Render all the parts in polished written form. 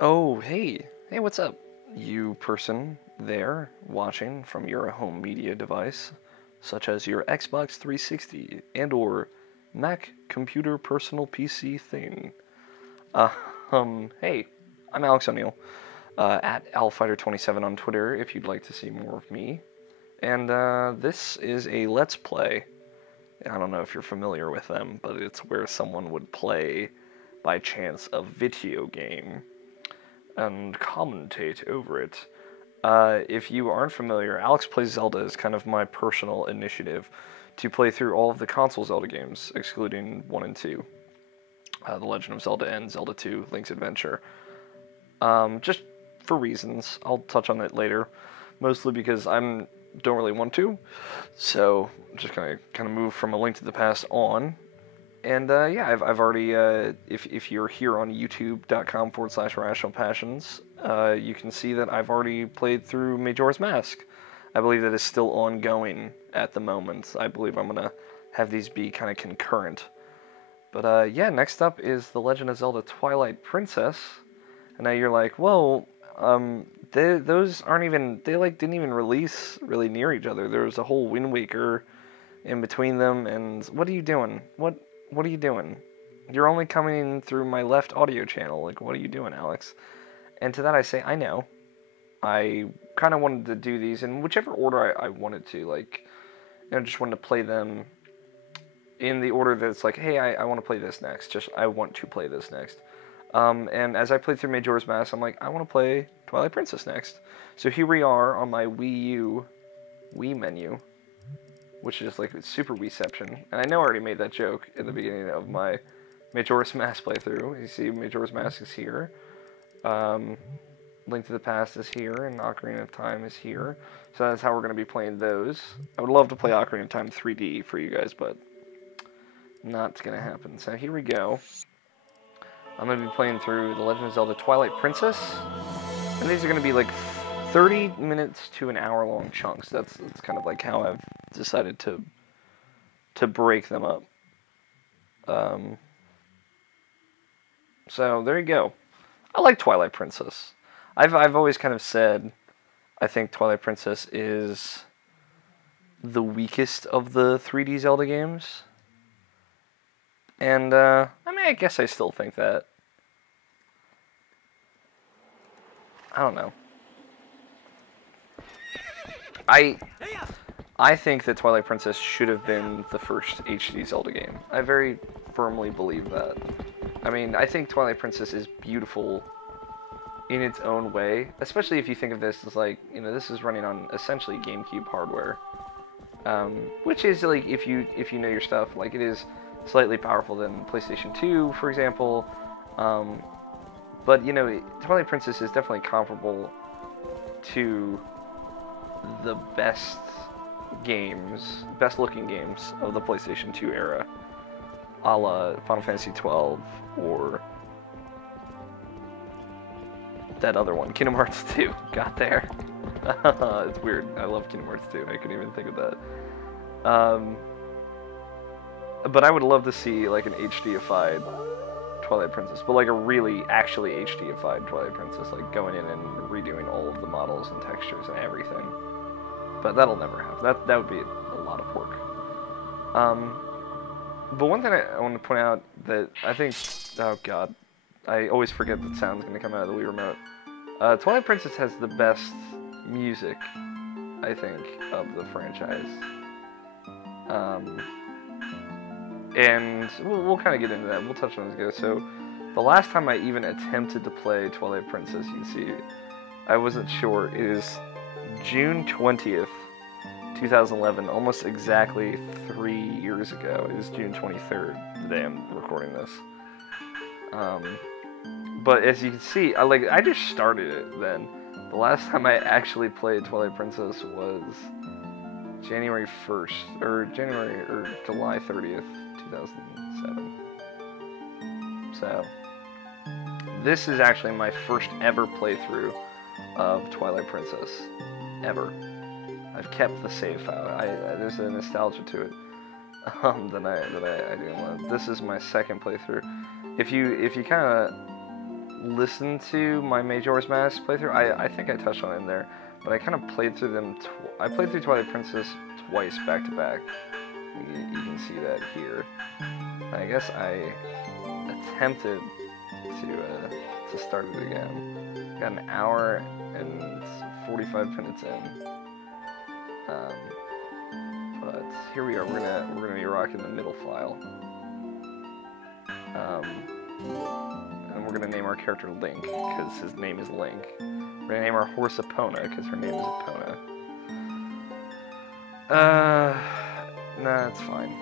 Oh, hey. Hey, what's up? You person there watching from your home media device, such as your Xbox 360 and or Mac computer personal PC thing. Uh, hey, I'm Alex O'Neill, at AlFighter27 on Twitter if you'd like to see more of me. And this is a Let's Play. I don't know if you're familiar with them, but it's where someone would play, by chance, a video game and commentate over it. If you aren't familiar, Alex Plays Zelda is kind of my personal initiative to play through all of the console Zelda games, excluding 1 and 2. The Legend of Zelda and Zelda 2, Link's Adventure. Just for reasons. I'll touch on it later. Mostly because I don't really want to. So, I'm just gonna kind of move from A Link to the Past on. And yeah, I've already, if you're here on youtube.com/Irrational Passions, you can see that I've already played through Majora's Mask. I believe that is still ongoing at the moment. I believe I'm going to have these be kind of concurrent. But yeah, next up is The Legend of Zelda Twilight Princess. And now you're like, whoa, those aren't even, they like didn't even release really near each other. There was a whole Wind Waker in between them, and what are you doing? What are you doing? You're only coming through my left audio channel. Like, what are you doing, Alex? And to that I say, I know. I kind of wanted to do these in whichever order I wanted to. Like, I just wanted to play them in the order that it's like, hey, I want to play this next. Just, I want to play this next. And as I played through Majora's Mask, I'm like, I want to play Twilight Princess next. So here we are on my Wii menu, which is like super Wiiception. And I know I already made that joke in the beginning of my Majora's Mask playthrough. You see Majora's Mask is here. Link to the Past is here, and Ocarina of Time is here. So that's how we're going to be playing those. I would love to play Ocarina of Time 3D for you guys, but not going to happen. So here we go. I'm going to be playing through The Legend of Zelda Twilight Princess. And these are going to be like 30 minutes to an hour long chunks. That's kind of like how I've decided to break them up. So there you go. I like Twilight Princess. I've always kind of said I think Twilight Princess is the weakest of the 3D Zelda games. And I mean, I guess I still think that. I don't know. I think that Twilight Princess should have been the first HD Zelda game. I very firmly believe that. I mean, I think Twilight Princess is beautiful in its own way, especially if you think of this as like, you know, this is running on essentially GameCube hardware, which is like, if you know your stuff, like it is slightly powerful than PlayStation 2, for example. But you know, Twilight Princess is definitely comparable to the best looking games of the PlayStation 2 era, a la Final Fantasy 12 or that other one, Kingdom Hearts 2. Got there. It's weird. I love Kingdom Hearts 2. I couldn't even think of that. But I would love to see like an HD-ified Twilight Princess, but like a really actually HD-ified Twilight Princess, like going in and redoing all of the models and textures and everything. But that'll never happen. That would be a lot of work. But one thing I want to point out that I think, oh god, I always forget that sound's going to come out of the Wii Remote. Twilight Princess has the best music, I think, of the franchise. And we'll kind of get into that. We'll touch on it as it goes. So, the last time I even attempted to play Twilight Princess, you can see, I wasn't sure, it is June 20th, 2011, almost exactly 3 years ago. It is June 23rd, the day I'm recording this. But as you can see, I just started it then. The last time I actually played Twilight Princess was January 1st, or July 30th, 2007. So, this is actually my first ever playthrough of Twilight Princess, ever. I've kept the save file. There's a nostalgia to it that I do want. This is my second playthrough. If you kind of listened to my Majora's Mask playthrough, I think I touched on it in there, but I kind of played through them. I played through Twilight Princess twice back to back. You can see that here. I guess I attempted to start it again. Got an hour and 45 minutes in. But here we are. We're gonna be rocking the middle file. And we're gonna name our character Link because his name is Link. We're gonna name our horse Epona because her name is Epona. Nah, it's fine.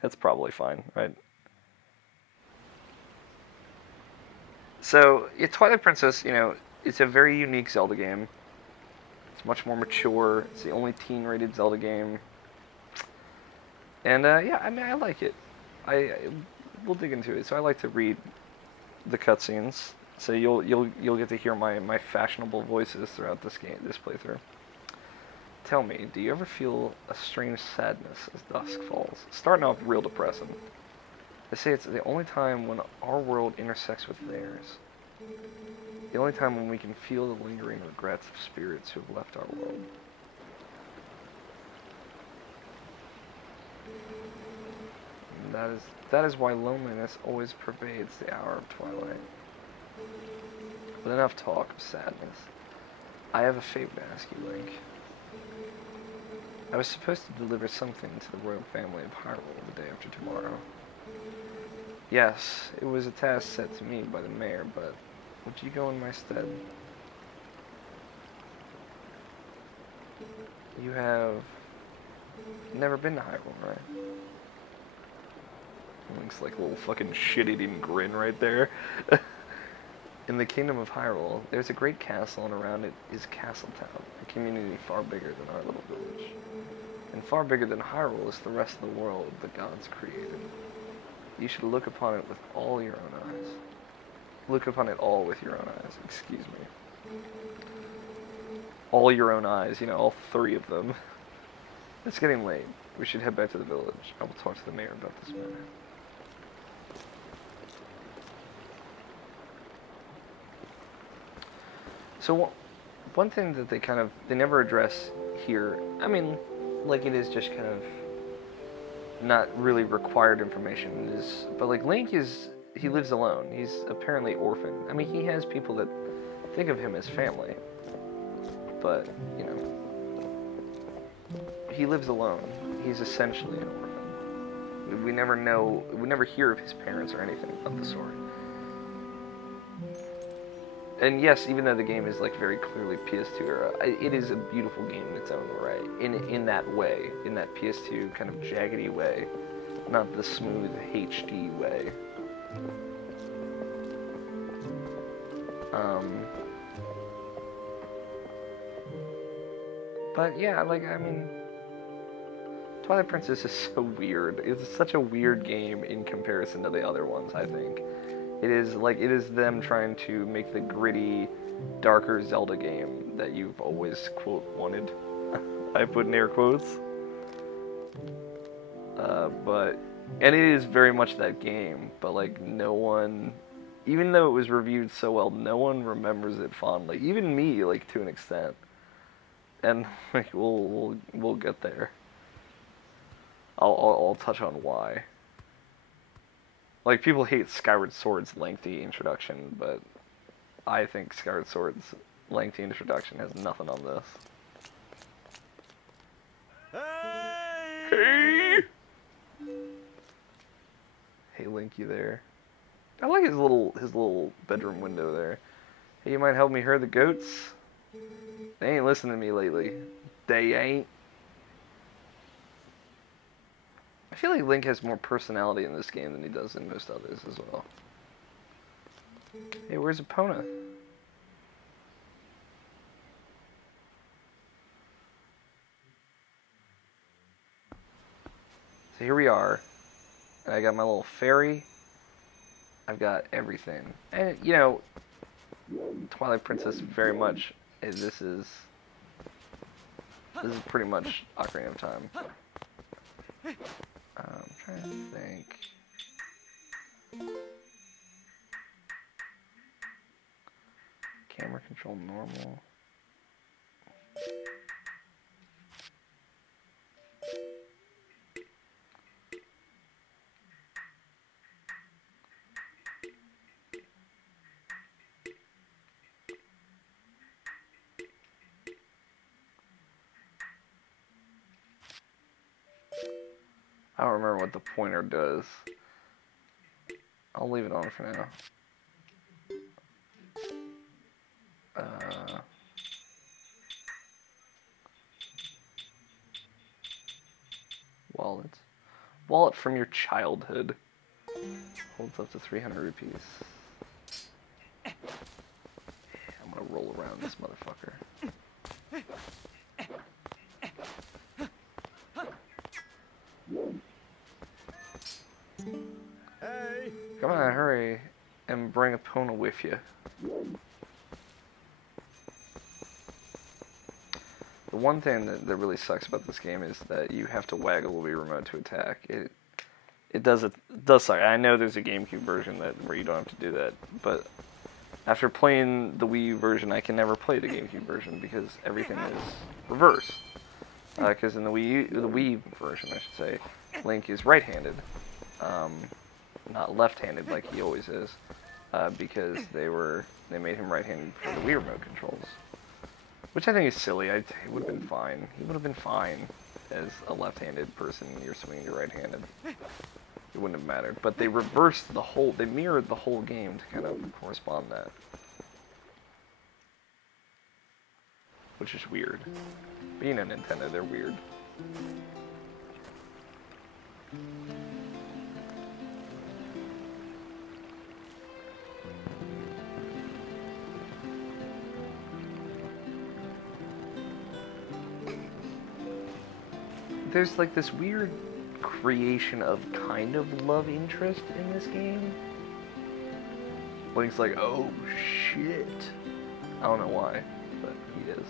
That's probably fine, right? So, yeah, Twilight Princess, you know, it's a very unique Zelda game. It's much more mature. It's the only teen-rated Zelda game. And, yeah, I mean, I like it. We'll dig into it. So I like to read the cutscenes. So you'll get to hear my fashionable voices throughout this playthrough. Tell me, do you ever feel a strange sadness as dusk falls? Starting off real depressing. They say it's the only time when our world intersects with theirs. The only time when we can feel the lingering regrets of spirits who have left our world. And that is why loneliness always pervades the hour of twilight. But enough talk of sadness. I have a favor to ask you, Link. I was supposed to deliver something to the royal family of Hyrule the day after tomorrow. Yes, it was a task set to me by the mayor, but would you go in my stead? You have never been to Hyrule, right? Link's like a little fucking shit-eating grin right there. In the kingdom of Hyrule, there's a great castle, and around it is Castletown, a community far bigger than our little village. And far bigger than Hyrule is the rest of the world the gods created. You should look upon it with all your own eyes. Look upon it all with your own eyes, excuse me. All your own eyes, you know, all three of them. It's getting late. We should head back to the village. I will talk to the mayor about this matter. So one thing that they never address here, I mean, like it is just kind of not really required information, is, but like Link he lives alone. He's apparently orphaned. I mean, he has people that think of him as family, but, you know, he lives alone. He's essentially an orphan. We never hear of his parents or anything of the sort. And yes, even though the game is like very clearly PS2 era, it is a beautiful game in its own right. In that way, in that PS2 kind of jaggedy way, not the smooth HD way. But yeah, like, I mean, Twilight Princess is so weird. It's such a weird game in comparison to the other ones, I think. It is them trying to make the gritty, darker Zelda game that you've always, quote, wanted. I put in air quotes. And it is very much that game, but like no one, even though it was reviewed so well, no one remembers it fondly. Even me, like, to an extent. And like we'll get there. I'll touch on why. Like, people hate Skyward Sword's lengthy introduction, but I think Skyward Sword's lengthy introduction has nothing on this. Hey! Hey, Link, you there? I like his little bedroom window there. Hey, you might help me herd the goats? They ain't listening to me lately. They ain't. I feel like Link has more personality in this game than he does in most others as well. Hey, where's Epona? So here we are. And I got my little fairy. I've got everything. And, you know, Twilight Princess very much, this is pretty much Ocarina of Time. I'm trying to think. Camera control normal. I don't remember what the pointer does. I'll leave it on for now. Wallet. Wallet from your childhood. Holds up to 300 rupees. I'm gonna roll around this motherfucker. Hey! Come on, hurry, and bring a Pona with you. The one thing that really sucks about this game is that you have to waggle the Wii remote to attack. It does suck. I know there's a GameCube version where you don't have to do that, but after playing the Wii version, I can never play the GameCube version because everything is reversed. Because in the Wii version, I should say, Link is right-handed, not left-handed like he always is, because they made him right-handed for the Wii remote controls, which I think is silly. It would have been fine. He would have been fine as a left-handed person. You're swinging your right-handed. It wouldn't have mattered. But they reversed they mirrored the whole game to kind of correspond that, which is weird. Being a Nintendo, they're weird. There's like this weird creation of kind of love interest in this game. Link's like, oh shit. I don't know why, but he is.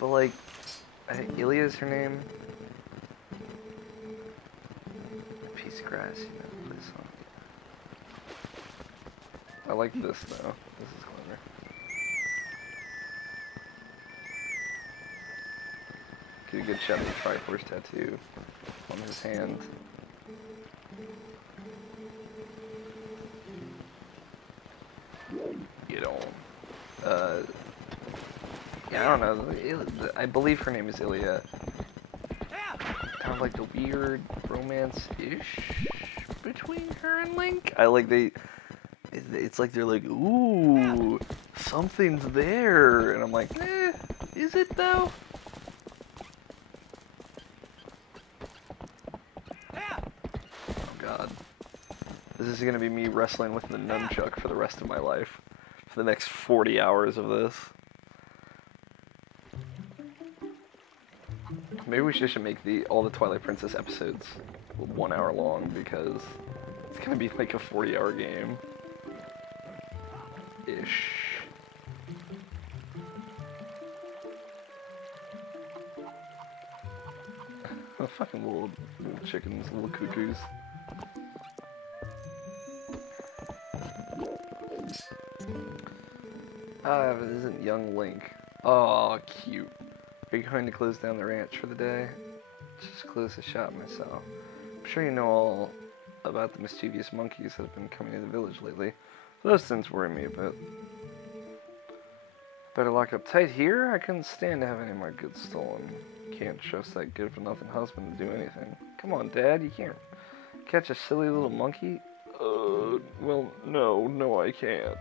But like, I think Ilia is her name. Piece of grass, you know, this one. I like this though. This is clever. Get a good shot of the Triforce tattoo on his hand. Get on. Yeah, I don't know. I believe her name is Ilia. Kind of like the weird romance-ish between her and Link. It's like they're like, ooh, something's there, and I'm like, is it though? Oh god, this is gonna be me wrestling with the nunchuck for the rest of my life, for the next 40 hours of this. Maybe we should make all the Twilight Princess episodes 1 hour long, because it's gonna be like a 40-hour game. Ish. Fucking little chickens, little cuckoos. This isn't young Link. Oh, cute. Are you going to close down the ranch for the day? Just close the shop myself. I'm sure you know all about the mischievous monkeys that have been coming to the village lately. Those things worry me a bit. Better lock up tight here. I couldn't stand to have any of my goods stolen. Can't trust that good-for-nothing husband to do anything. Come on, Dad, you can't catch a silly little monkey? Well, no, I can't.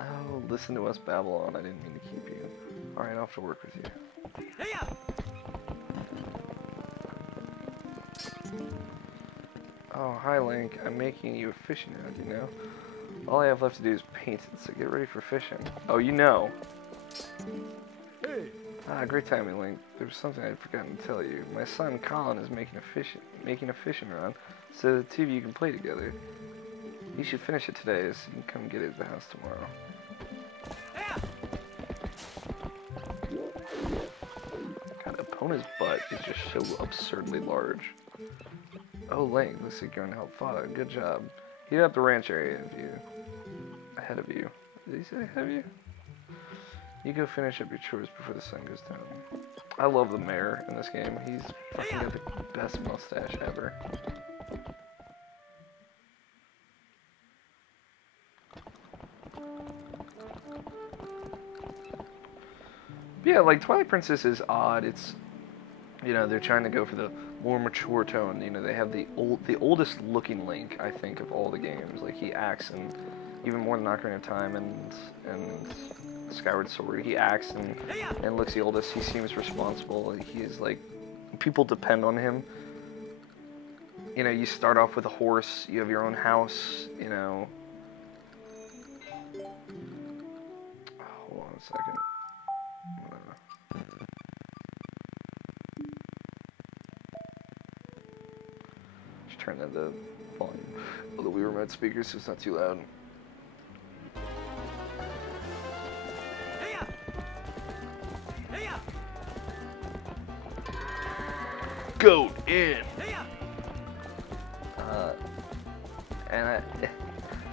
Oh, listen to us babble on. I didn't mean to keep you. Alright, off to work with you. Oh, hi Link. I'm making you a fishing rod, you know? All I have left to do is paint it, so get ready for fishing. Oh, you know. Hey! Ah, great timing, Link. There was something I'd forgotten to tell you. My son Colin is making a fishing rod, so the two of you can play together. You should finish it today, so you can come get it at the house tomorrow. God, Epona's butt is just so absurdly large. Oh, Link, looks like you're going to help Father. Good job. Heat up the ranch area ahead of you. Did he say ahead of you? You go finish up your chores before the sun goes down. I love the mayor in this game. He's fucking got the best mustache ever. Yeah, like Twilight Princess is odd. It's, you know, they're trying to go for the more mature tone. You know, they have the oldest looking Link, I think, of all the games. Like, he acts in even more than Ocarina of Time and Skyward Sword. He acts and looks the oldest. He seems responsible. He is like, people depend on him. You know, you start off with a horse. You have your own house. You know. Hold on a second. Just turn down the volume of the Wii Remote speaker so it's not too loud. Goat in. And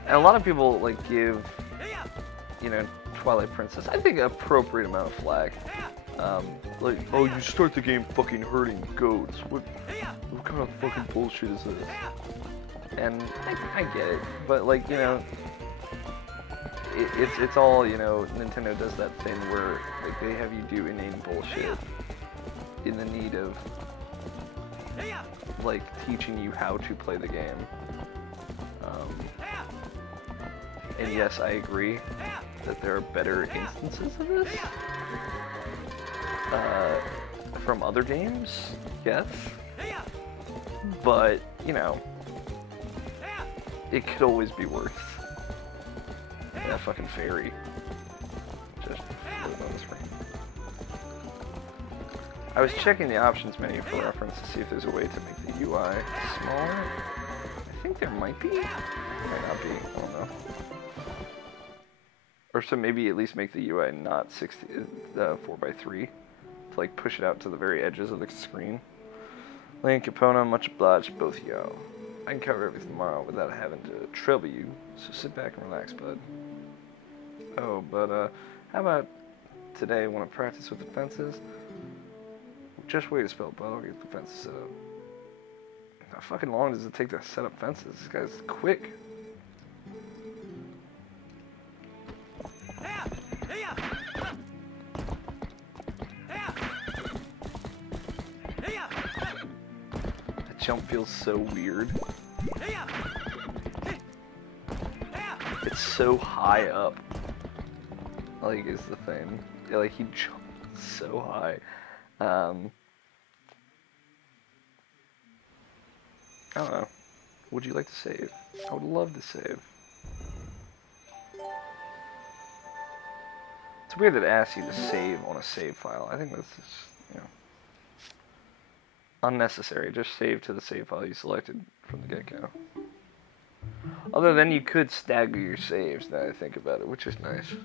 a lot of people like give, you know, Twilight Princess, I think, an appropriate amount of flack. Like, oh, you start the game fucking hurting goats. What kind of fucking bullshit is this? And I get it, but like, you know, it's all, you know, Nintendo does that thing where like they have you do inane bullshit in the need of like teaching you how to play the game. And yes, I agree that there are better instances of this from other games, yes, but you know, it could always be worse. That fucking fairy just floated on the screen. I was checking the options menu for reference to see if there's a way to make the UI smaller. I think there might be. Might not be. I don't know. Or so maybe at least make the UI not 4:3 to like push it out to the very edges of the screen. Link, Epona, much obliged, both y'all. I can cover everything tomorrow without having to trouble you, so sit back and relax, bud. Oh, but how about today? Want to practice with the fences? Just wait a spell, bud. I'll get the fences set up. How fucking long does it take to set up fences? This guy's quick. That jump feels so weird. It's so high up. Like, is the thing. Yeah, like, he jumped so high. I don't know. Would you like to save? I would love to save. It's weird that it asks you to save on a save file. I think that's just, you know, unnecessary. Just save to the save file you selected from the get-go. Although then you could stagger your saves, now I think about it, which is nice.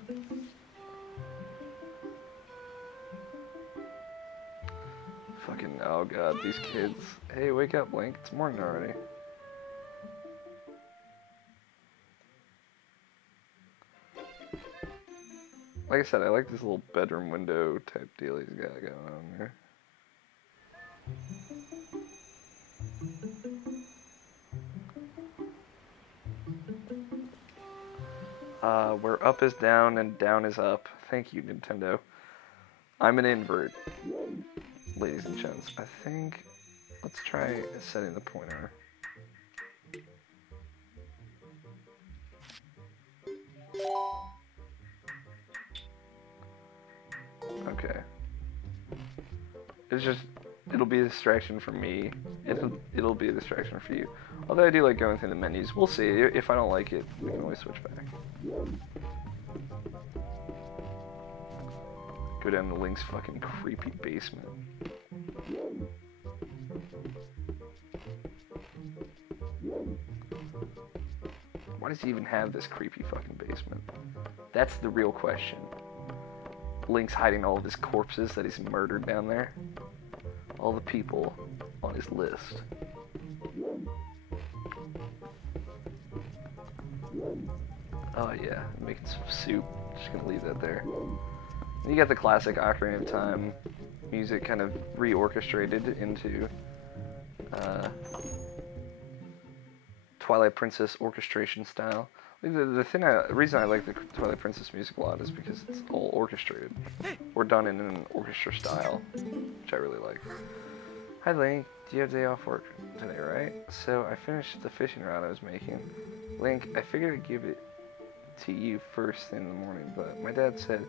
Fucking, oh god, these kids. Hey, wake up, Link. It's morning already. Like I said, I like this little bedroom window type deal he's got going on there. Where up is down and down is up. Thank you, Nintendo. I'm an invert, ladies and gents. I think, let's try setting the pointer. Okay. It's just, it'll be a distraction for me. It'll be a distraction for you. Although I do like going through the menus. We'll see. If I don't like it, we can always switch back. Go down to Link's fucking creepy basement. Why does he even have this creepy fucking basement? That's the real question. Link's hiding all of his corpses that he's murdered down there. All the people on his list. Oh yeah, making some soup. Just gonna leave that there. You got the classic Ocarina of Time music kind of reorchestrated into Twilight Princess orchestration style. The reason I like the Twilight Princess music a lot is because it's all orchestrated, or done in an orchestra style, which I really like. Hi Link, do you have day off work today, right? So I finished the fishing rod I was making. Link, I figured I'd give it to you first thing in the morning, but my dad said,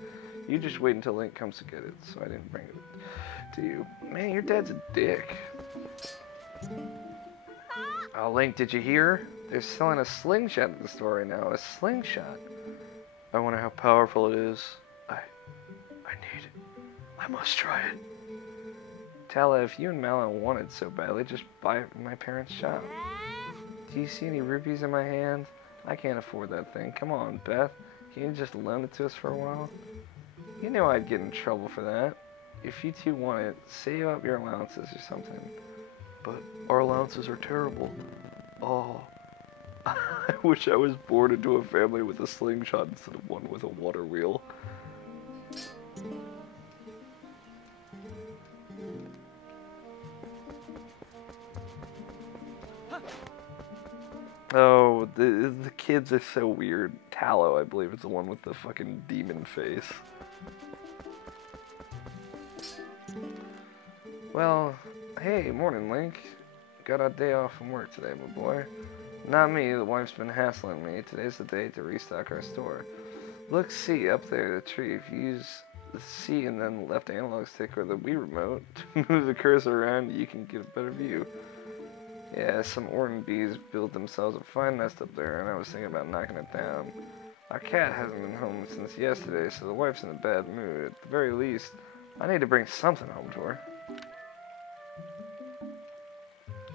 you just wait until Link comes to get it, so I didn't bring it to you. Man, your dad's a dick. Oh, Link, did you hear? They're selling a slingshot at the store right now. A slingshot. I wonder how powerful it is. I need it. I must try it. Tala, if you and Malin want it so badly, just buy it from my parents' shop. Do you see any rupees in my hand? I can't afford that thing. Come on, Beth. Can you just loan it to us for a while? You know I'd get in trouble for that. If you two want it, save up your allowances or something. But our allowances are terrible. Oh, I wish I was born into a family with a slingshot instead of one with a water wheel. Oh, the kids are so weird. Tallow, I believe, is the one with the fucking demon face. Well, hey, morning, Link. Got a day off from work today, my boy. Not me, the wife's been hassling me. Today's the day to restock our store. Look, see, up there, the tree. If you use the C and then the left analog stick or the Wii remote to move the cursor around, you can get a better view. Yeah, some Orton bees built themselves a fine nest up there, and I was thinking about knocking it down. Our cat hasn't been home since yesterday, so the wife's in a bad mood. At the very least, I need to bring something home to her.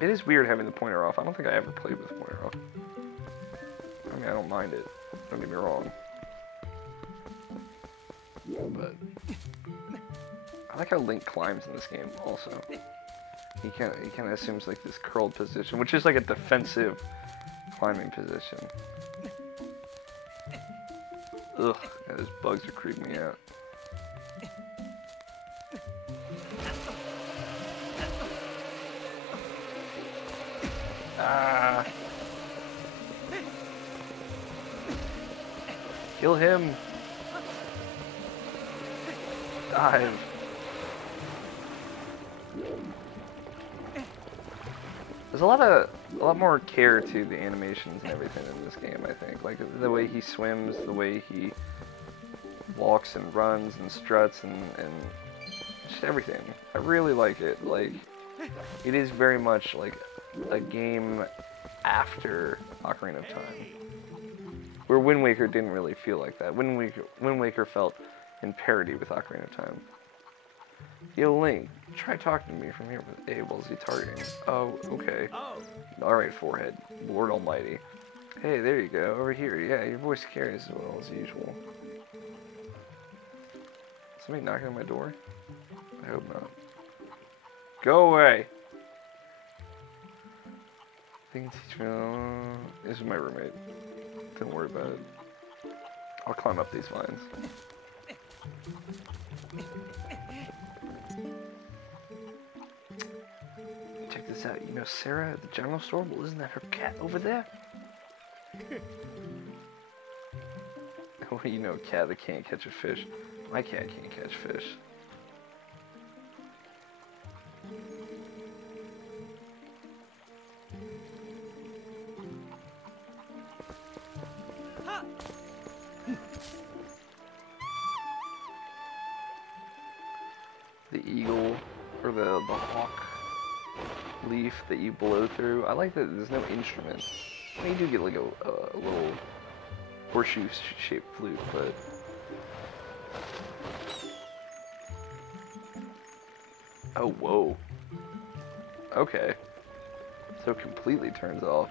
It is weird having the pointer off. I don't think I ever played with the pointer off. I mean, I don't mind it. Don't get me wrong. But I like how Link climbs in this game also. He kind of assumes like this curled position, which is like a defensive climbing position. Ugh, and those bugs are creeping me out. Ah! Kill him! Dive! There's a lot more care to the animations and everything in this game, I think. Like the way he swims, the way he walks and runs and struts and just everything. I really like it. Like, it is very much like a game after Ocarina of Time. Where Wind Waker didn't really feel like that. Wind Waker felt in parody with Ocarina of Time. Yo, Link, try talking to me from here with A. Well, is he targeting? Oh, okay. Alright, forehead. Lord Almighty. Hey, there you go. Over here. Yeah, your voice carries as well as usual. Somebody knocking on my door? I hope not. Go away! Think teach me. This is my roommate. Don't worry about it. I'll climb up these vines. Check this out. You know Sarah at the general store? Well, isn't that her cat over there? Well, you know a cat that can't catch a fish. My cat can't catch fish. The eagle, or the hawk leaf that you blow through. I like that there's no instrument. I mean, you do get like a little horseshoe-shaped flute, but... Oh, whoa. Okay. So it completely turns off.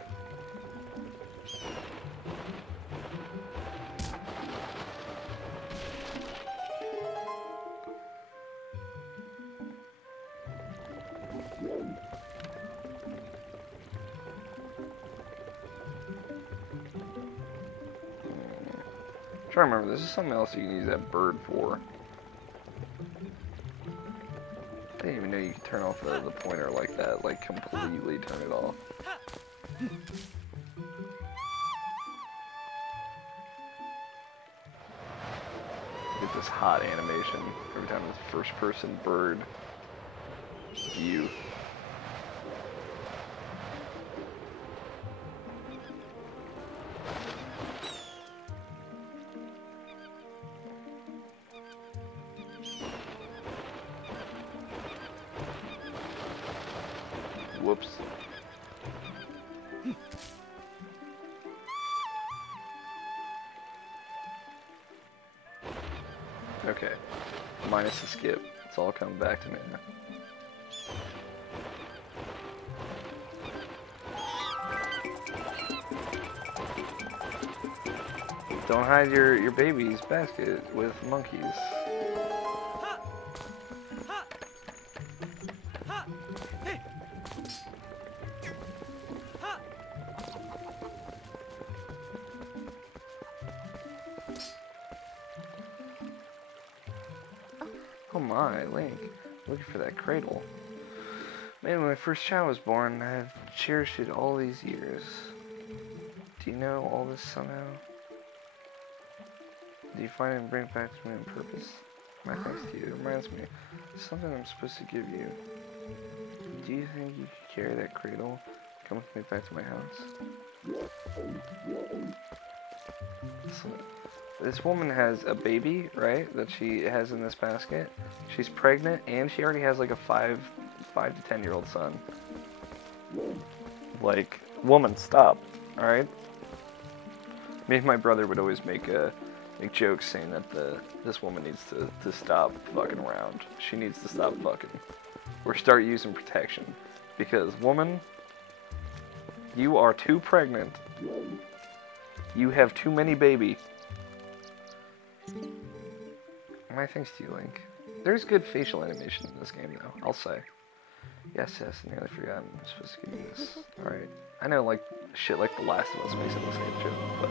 trying to remember, this is something else you can use that bird for. I didn't even know you could turn off the pointer like that, like completely turn it off. Get this hot animation every time this first person bird view. Whoops. Okay. Minus the skip. It's all coming back to me now. Don't hide your baby's basket with monkeys. Oh my, Link, looking for that cradle. Man, when my first child was born, I've cherished it all these years. Do you know all this somehow? Do you find it and bring it back to me on purpose? My thanks to you. It reminds me of something I'm supposed to give you. Do you think you could carry that cradle? Come with me back to my house? So, this woman has a baby, right, that she has in this basket. She's pregnant, and she already has like a 5 to 10-year-old son. Like, woman, stop, alright? Me and my brother would always make jokes saying that this woman needs to stop fucking around. She needs to stop fucking. Or start using protection. Because, woman, you are too pregnant. You have too many baby. My thanks to you, Link. There's good facial animation in this game, though, I'll say. Yes, nearly forgotten. I'm supposed to give you this. Alright. I know, like, shit like The Last of Us makes it this game, too, but...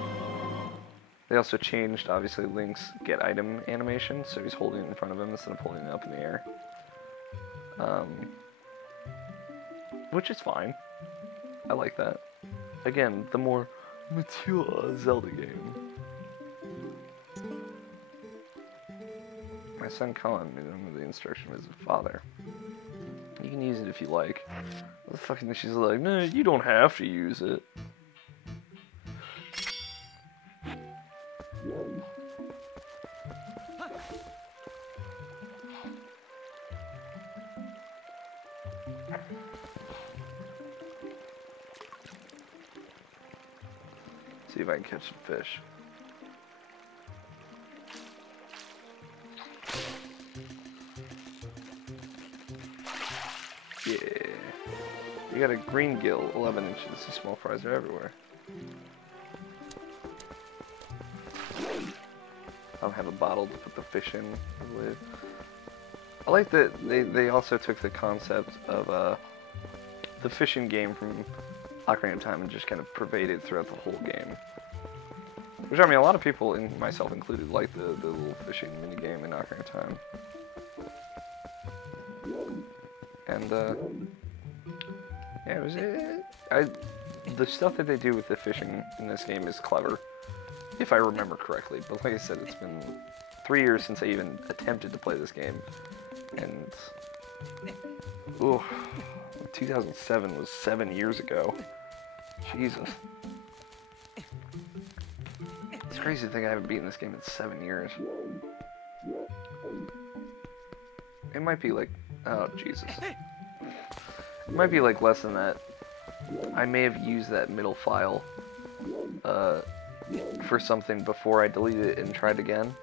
They also changed, obviously, Link's get item animation, so he's holding it in front of him instead of holding it up in the air. Which is fine. I like that. Again, the more mature Zelda game. My son Colin knew him with the instruction of his father. You can use it if you like. The fucking she's like, no, you don't have to use it. See if I can catch some fish. Yeah. You got a green gill, 11 inches. These small fries are everywhere. I'll have a bottle to put the fish in, I believe. I like that they also took the concept of the fishing game from Ocarina of Time and just kind of pervaded throughout the whole game. Which, I mean, a lot of people, myself included, like the little fishing minigame in Ocarina of Time. And, yeah, the stuff that they do with the fishing in this game is clever, if I remember correctly. But like I said, it's been 3 years since I even attempted to play this game. And, ooh, 2007 was 7 years ago. Jesus. It's crazy to think I haven't beaten this game in 7 years. It might be like, oh Jesus. It might be like less than that. I may have used that middle file for something before I deleted it and tried again.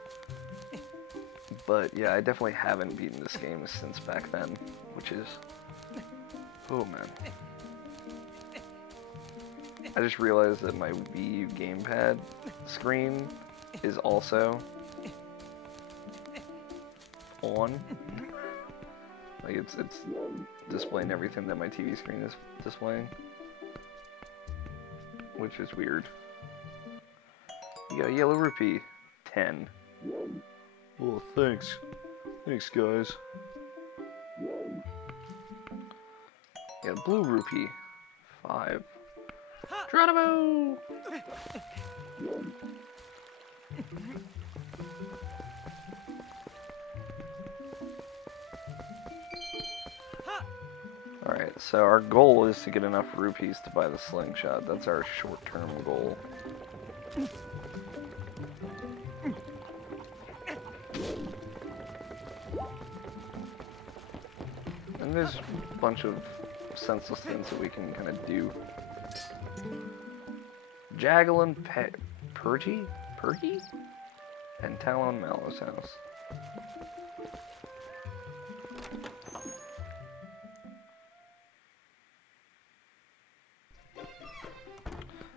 But yeah, I definitely haven't beaten this game since back then, which is, oh man. I just realized that my Wii U gamepad screen is also on. Like it's displaying everything that my TV screen is displaying, which is weird. You got a yellow rupee. 10. Oh, thanks. Thanks, guys. Got a blue rupee. 5. Geronimo! Alright, so our goal is to get enough rupees to buy the slingshot. That's our short-term goal. And there's a bunch of senseless things that we can kind of do. Jagelin Pergy? And Talon Mallow's house.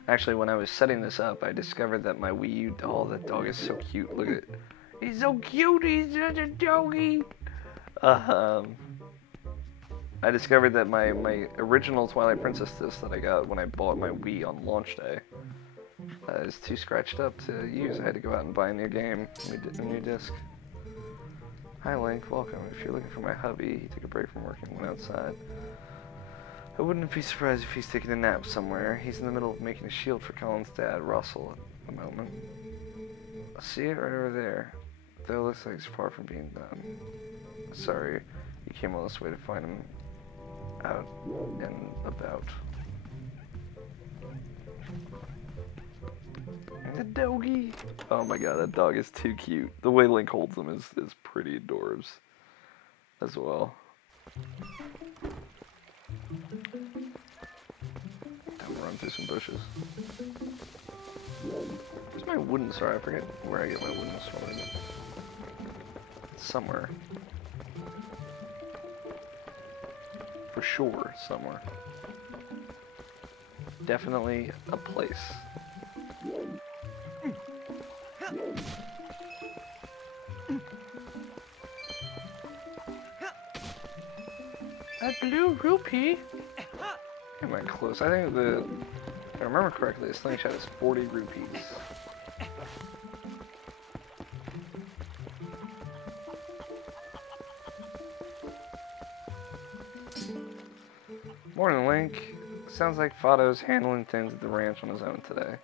Actually, when I was setting this up, I discovered that my Wii U doll, that dog is so cute. Look at it. He's so cute, he's such a doggy. I discovered that my original Twilight Princess disc that I got when I bought my Wii on launch day is too scratched up to use. I had to go out and buy a new game, a new disc. Hi Link, welcome. If you're looking for my hubby, he took a break from work and went outside. I wouldn't be surprised if he's taking a nap somewhere. He's in the middle of making a shield for Colin's dad, Russell, at the moment. See it right over there. Though it looks like it's far from being done. Sorry, you came all this way to find him out and about. The doggy! Oh my god, that dog is too cute. The way Link holds him is pretty adorbs as well. Time to run through some bushes. Where's my wooden sword? I forget where I get my wooden sword. It's somewhere. For sure, somewhere. Definitely a place. A blue rupee? Am I close? I think if I remember correctly, the slingshot is 40 rupees. Morning, Link. Sounds like Fado's handling things at the ranch on his own today.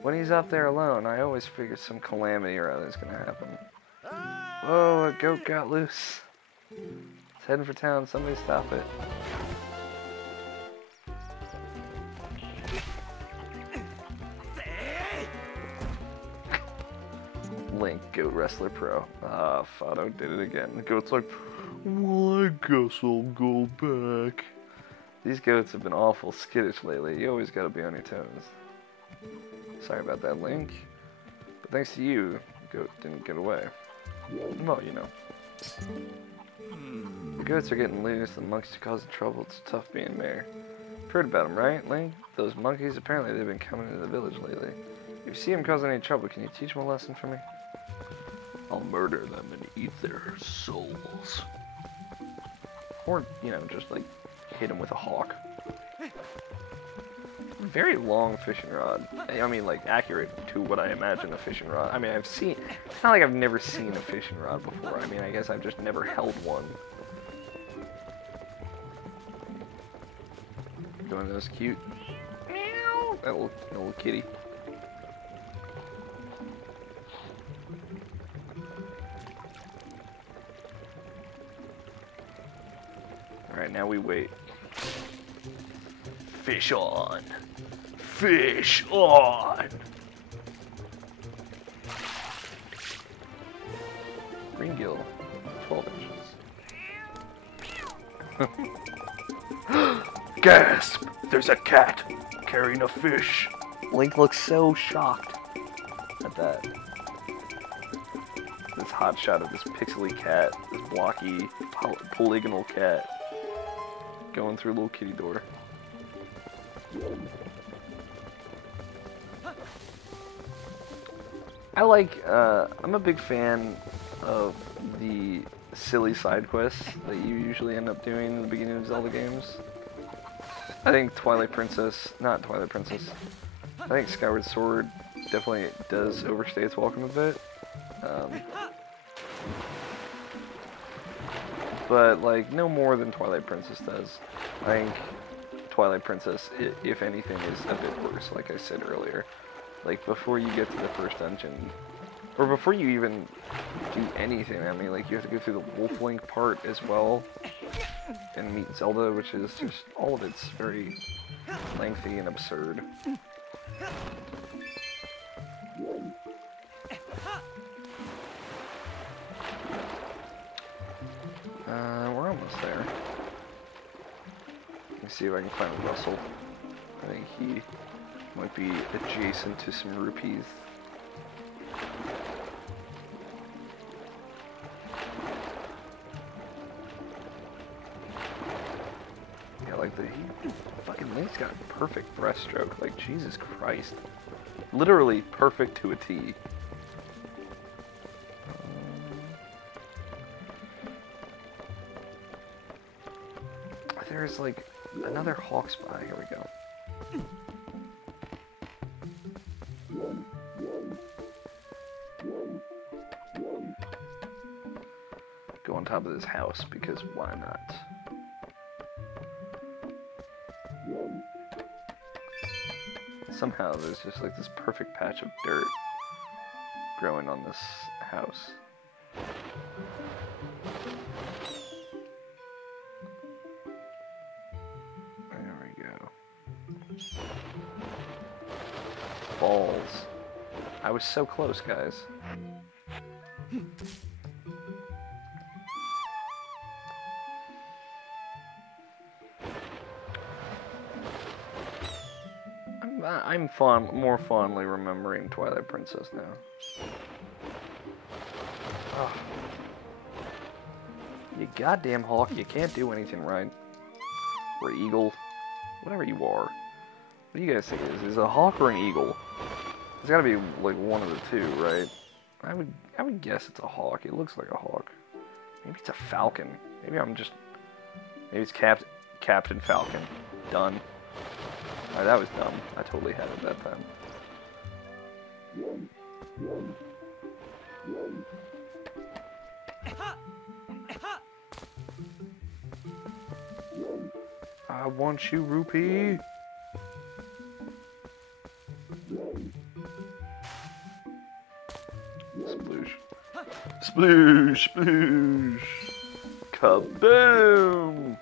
When he's up there alone, I always figure some calamity or other is gonna happen. Whoa, a goat got loose. It's heading for town. Somebody stop it. Link, Goat Wrestler Pro. Ah, Fado did it again. The goat's like, well, I guess I'll go back. These goats have been awful skittish lately. You always gotta be on your toes. Sorry about that, Link. But thanks to you, the goat didn't get away. Well, you know. The goats are getting loose, the monkeys are causing trouble. It's tough being mayor. You've heard about them, right, Link? Those monkeys, apparently they've been coming into the village lately. If you see them causing any trouble, can you teach them a lesson for me? I'll murder them and eat their souls. Or, you know, just like hit them with a hawk. Very long fishing rod. I mean, like, accurate to what I imagine a fishing rod. I mean, it's not like I've never seen a fishing rod before. I mean, I guess I've just never held one. One of those cute. Meow. That little kitty. Alright, now we wait. Fish on! Fish on! Green gill, 12 inches. Gasp! There's a cat carrying a fish. Link looks so shocked at that. This hot shot of this pixely cat, this blocky, polygonal cat, going through a little kitty door. I'm a big fan of the silly side quests that you usually end up doing in the beginning of Zelda games. I think I think Skyward Sword definitely does overstay its welcome a bit. But, like, no more than Twilight Princess does. I think Twilight Princess, if anything, is a bit worse, like I said earlier. Like, before you get to the first dungeon, or before you even do anything, I mean, like, you have to go through the Wolf Link part as well, and meet Zelda, which is just, all of it's very lengthy and absurd. We're almost there. Let me see if I can find Russell. I think he might be adjacent to some rupees. Yeah, like fucking Link's got a perfect breaststroke. Like, Jesus Christ. Literally perfect to a T. There's like another hawk spy. Here we go. Go on top of this house because why not? Somehow there's just like this perfect patch of dirt growing on this house. Balls. I was so close, guys. I'm more fondly remembering Twilight Princess now. Oh. You goddamn hawk, you can't do anything right. Or eagle. Whatever you are. What do you guys think it is? Is it a hawk or an eagle? It's gotta be like one of the two, right? I would guess it's a hawk. It looks like a hawk. Maybe it's a falcon. Maybe it's Captain Falcon. Done. Alright, that was dumb. I totally had it that time. I want you, Rupee. Sploosh. Sploosh, sploosh. Kaboom!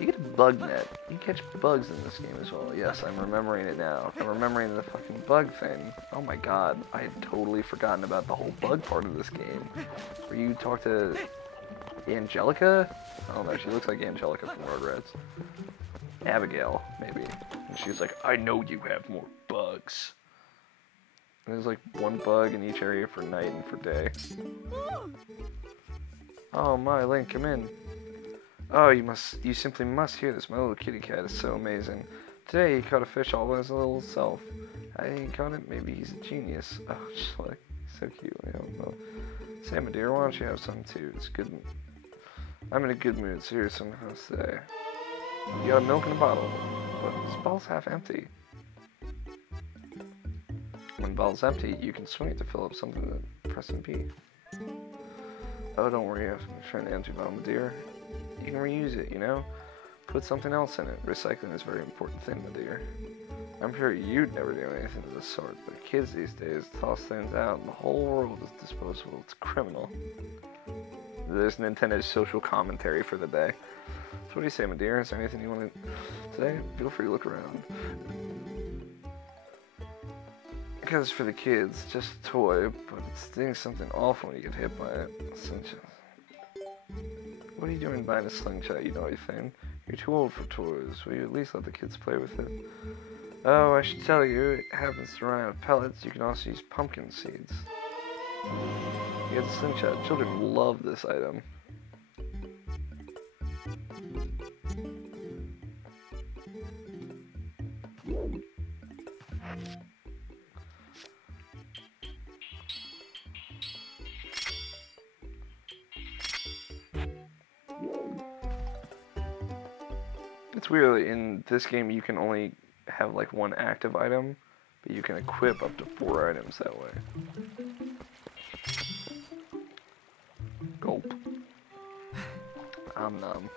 You get a bug net. You catch bugs in this game as well. Yes, I'm remembering it now. I'm remembering the fucking bug thing. Oh my god, I had totally forgotten about the whole bug part of this game. Where you talk to Angelica? I don't know, she looks like Angelica from Rugrats. Abigail, maybe. And she's like, I know you have more bugs. And there's like one bug in each area for night and for day. Oh my, Link, come in. Oh, you simply must hear this. My little kitty cat is so amazing. Today he caught a fish all by his little self. How he caught it? Maybe he's a genius. Oh, just like, so cute. I don't know. Say, my dear, why don't you have some too? It's good. I'm in a good mood, so here's some house today. You got milk in a bottle, but this bottle's half empty. When the bottle's empty, you can swing it to fill up something that pressing P. Oh, don't worry, I'm trying to empty bottle, my dear. You can reuse it, you know? Put something else in it. Recycling is a very important thing, my dear. I'm sure you'd never do anything of this sort, but kids these days toss things out and the whole world is disposable. It's criminal. There's Nintendo's social commentary for the day. So what do you say, my dear? Is there anything you want to today? Feel free to look around. Because for the kids, just a toy, but it stings something awful when you get hit by it. Slingshot. What are you doing buying a slingshot, you naughty thing? You're too old for toys. Will you at least let the kids play with it? Oh, I should tell you, it happens to run out of pellets. You can also use pumpkin seeds. You get a slingshot. Children love this item. It's weird, in this game you can only have like one active item, but you can equip up to 4 items that way. Gulp. I'm numb.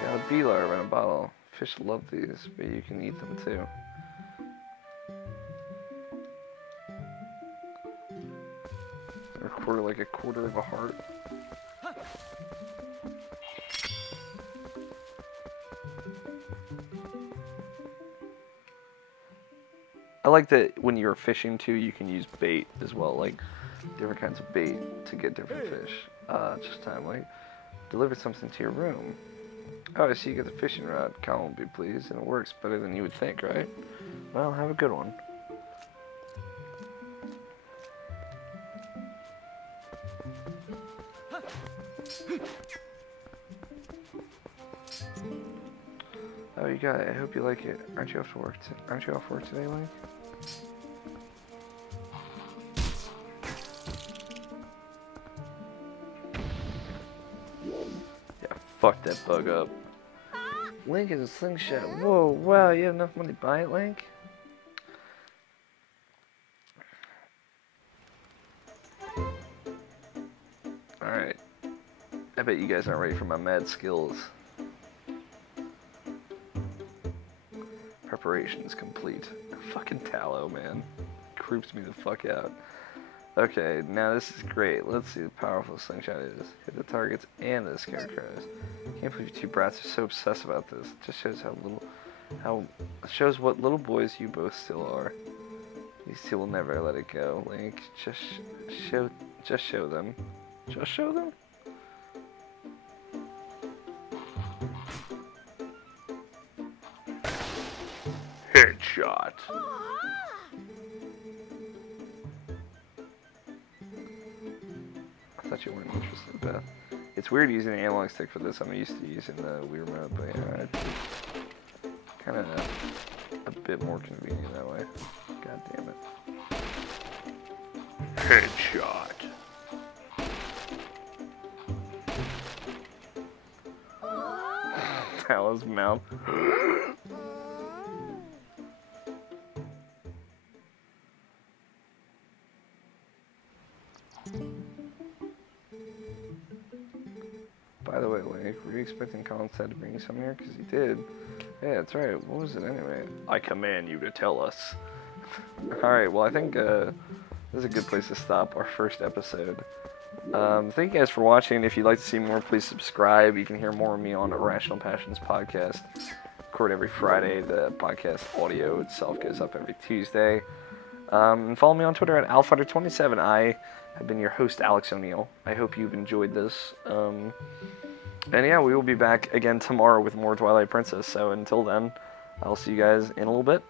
Got a bee larva in a bottle. Fish love these, but you can eat them too. Like a quarter of a heart. I like that when you're fishing too, you can use bait as well, like different kinds of bait to get different fish. Just time, like deliver something to your room. Oh, I see you got the fishing rod. Colin will be pleased, and it works better than you would think, right? Well, have a good one. Oh, you got it. I hope you like it. Aren't you off to work? Aren't you off work today, Link? Yeah, fuck that bug up. Link is a slingshot. Whoa, wow, you have enough money to buy it, Link? Alright. I bet you guys aren't ready for my mad skills. Preparations complete. Fucking tallow, man. Creeps me the fuck out. Okay, now this is great. Let's see how powerful slingshot is. Hit the targets and the scarecrows. Can't believe you two brats are so obsessed about this. It just shows shows what little boys you both still are. These two will never let it go. Link, just show them. Just show them? Headshot. I thought you weren't interested, Beth. It's weird using the analog stick for this. I'm used to using the Wii remote, but yeah, it's kind of a bit more convenient that way. God damn it. Headshot. Talon's mouth. By the way, Link, were you expecting Colin said to bring you some here? Because he did. Yeah, that's right. What was it anyway? I command you to tell us. Alright, well, I think this is a good place to stop our first episode. Thank you guys for watching. If you'd like to see more, please subscribe. You can hear more of me on Irrational Passions podcast. Record every Friday. The podcast audio itself goes up every Tuesday. And follow me on Twitter at alfighter27. I have been your host, Alex O'Neill. I hope you've enjoyed this. And yeah, we will be back again tomorrow with more Twilight Princess. So until then, I'll see you guys in a little bit.